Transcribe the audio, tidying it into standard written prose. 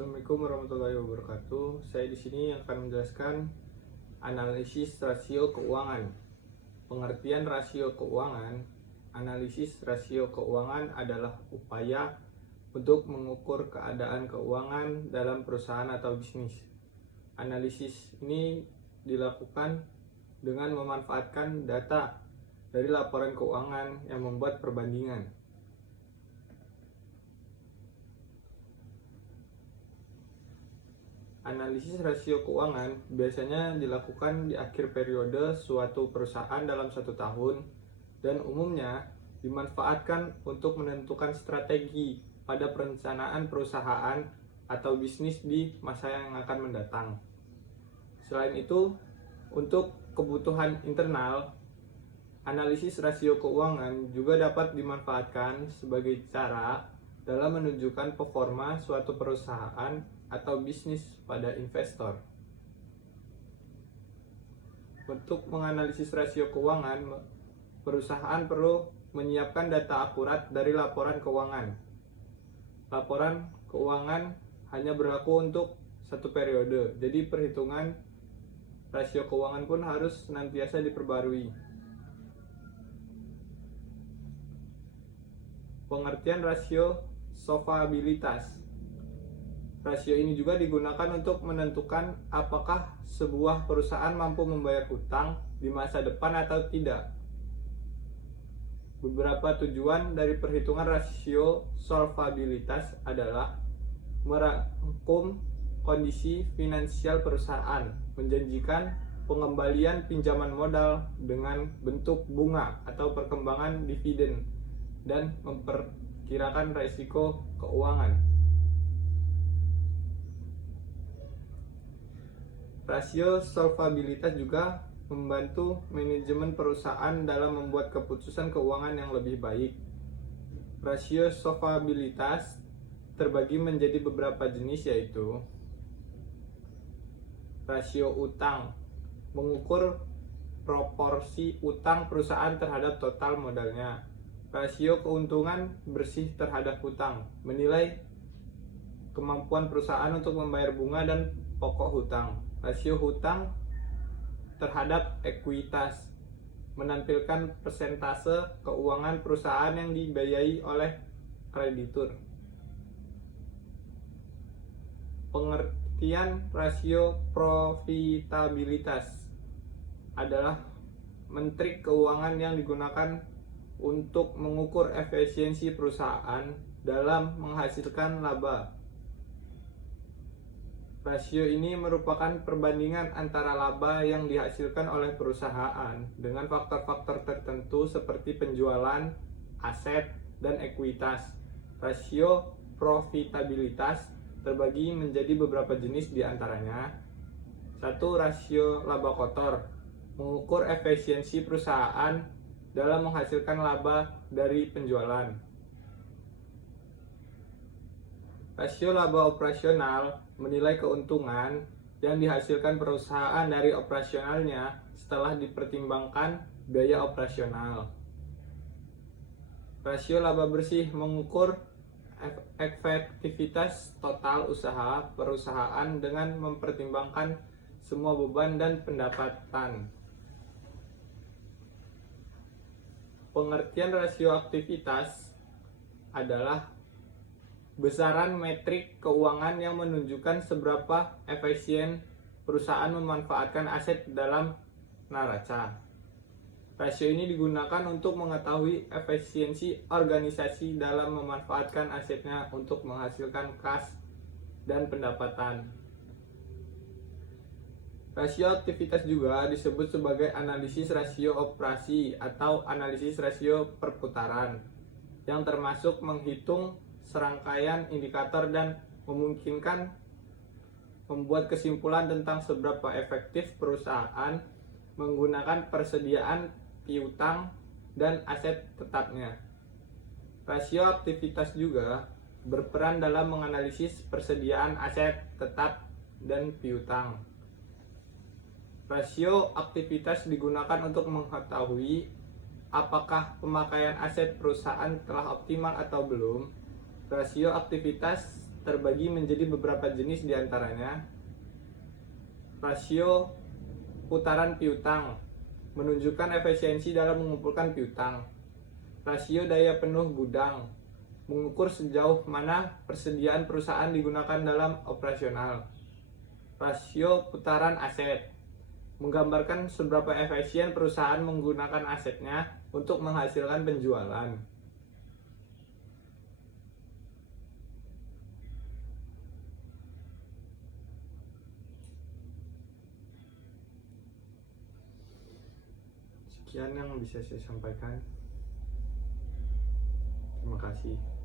Assalamualaikum warahmatullahi wabarakatuh. Saya di sini akan menjelaskan analisis rasio keuangan. Pengertian rasio keuangan. Analisis rasio keuangan adalah upaya untuk mengukur keadaan keuangan dalam perusahaan atau bisnis. Analisis ini dilakukan dengan memanfaatkan data dari laporan keuangan yang membuat perbandingan. Analisis rasio keuangan biasanya dilakukan di akhir periode suatu perusahaan dalam satu tahun dan umumnya dimanfaatkan untuk menentukan strategi pada perencanaan perusahaan atau bisnis di masa yang akan mendatang. Selain itu, untuk kebutuhan internal, analisis rasio keuangan juga dapat dimanfaatkan sebagai cara dalam menunjukkan performa suatu perusahaan atau bisnis pada investor. Untuk menganalisis rasio keuangan, perusahaan perlu menyiapkan data akurat dari laporan keuangan. Laporan keuangan hanya berlaku untuk satu periode, jadi perhitungan rasio keuangan pun harus senantiasa diperbarui. Pengertian rasio solvabilitas. Rasio ini juga digunakan untuk menentukan apakah sebuah perusahaan mampu membayar hutang di masa depan atau tidak. Beberapa tujuan dari perhitungan rasio solvabilitas adalah merangkum kondisi finansial perusahaan, menjanjikan pengembalian pinjaman modal dengan bentuk bunga atau perkembangan dividen, dan memperkirakan risiko keuangan. Rasio solvabilitas juga membantu manajemen perusahaan dalam membuat keputusan keuangan yang lebih baik. Rasio solvabilitas terbagi menjadi beberapa jenis, yaitu rasio utang, mengukur proporsi utang perusahaan terhadap total modalnya. Rasio keuntungan bersih terhadap hutang, menilai kemampuan perusahaan untuk membayar bunga dan pokok hutang. Rasio hutang terhadap ekuitas, menampilkan persentase keuangan perusahaan yang dibiayai oleh kreditur. Pengertian rasio profitabilitas adalah metrik keuangan yang digunakan untuk mengukur efisiensi perusahaan dalam menghasilkan laba. Rasio ini merupakan perbandingan antara laba yang dihasilkan oleh perusahaan dengan faktor-faktor tertentu seperti penjualan, aset, dan ekuitas. Rasio profitabilitas terbagi menjadi beberapa jenis, di antaranya: 1. Rasio laba kotor, mengukur efisiensi perusahaan dalam menghasilkan laba dari penjualan. Rasio laba operasional menilai keuntungan yang dihasilkan perusahaan dari operasionalnya setelah dipertimbangkan biaya operasional. Rasio laba bersih mengukur efektivitas total usaha perusahaan dengan mempertimbangkan semua beban dan pendapatan. Pengertian rasio aktivitas adalah besaran metrik keuangan yang menunjukkan seberapa efisien perusahaan memanfaatkan aset dalam neraca. Rasio ini digunakan untuk mengetahui efisiensi organisasi dalam memanfaatkan asetnya untuk menghasilkan kas dan pendapatan. Rasio aktivitas juga disebut sebagai analisis rasio operasi atau analisis rasio perputaran, yang termasuk menghitung serangkaian indikator dan memungkinkan membuat kesimpulan tentang seberapa efektif perusahaan menggunakan persediaan piutang dan aset tetapnya. Rasio aktivitas juga berperan dalam menganalisis persediaan aset tetap dan piutang. Rasio aktivitas digunakan untuk mengetahui apakah pemakaian aset perusahaan telah optimal atau belum. Rasio aktivitas terbagi menjadi beberapa jenis, diantaranya rasio putaran piutang menunjukkan efisiensi dalam mengumpulkan piutang. Rasio daya penuh gudang mengukur sejauh mana persediaan perusahaan digunakan dalam operasional. Rasio putaran aset menggambarkan seberapa efisien perusahaan menggunakan asetnya untuk menghasilkan penjualan. Sekian yang bisa saya sampaikan. Terima kasih.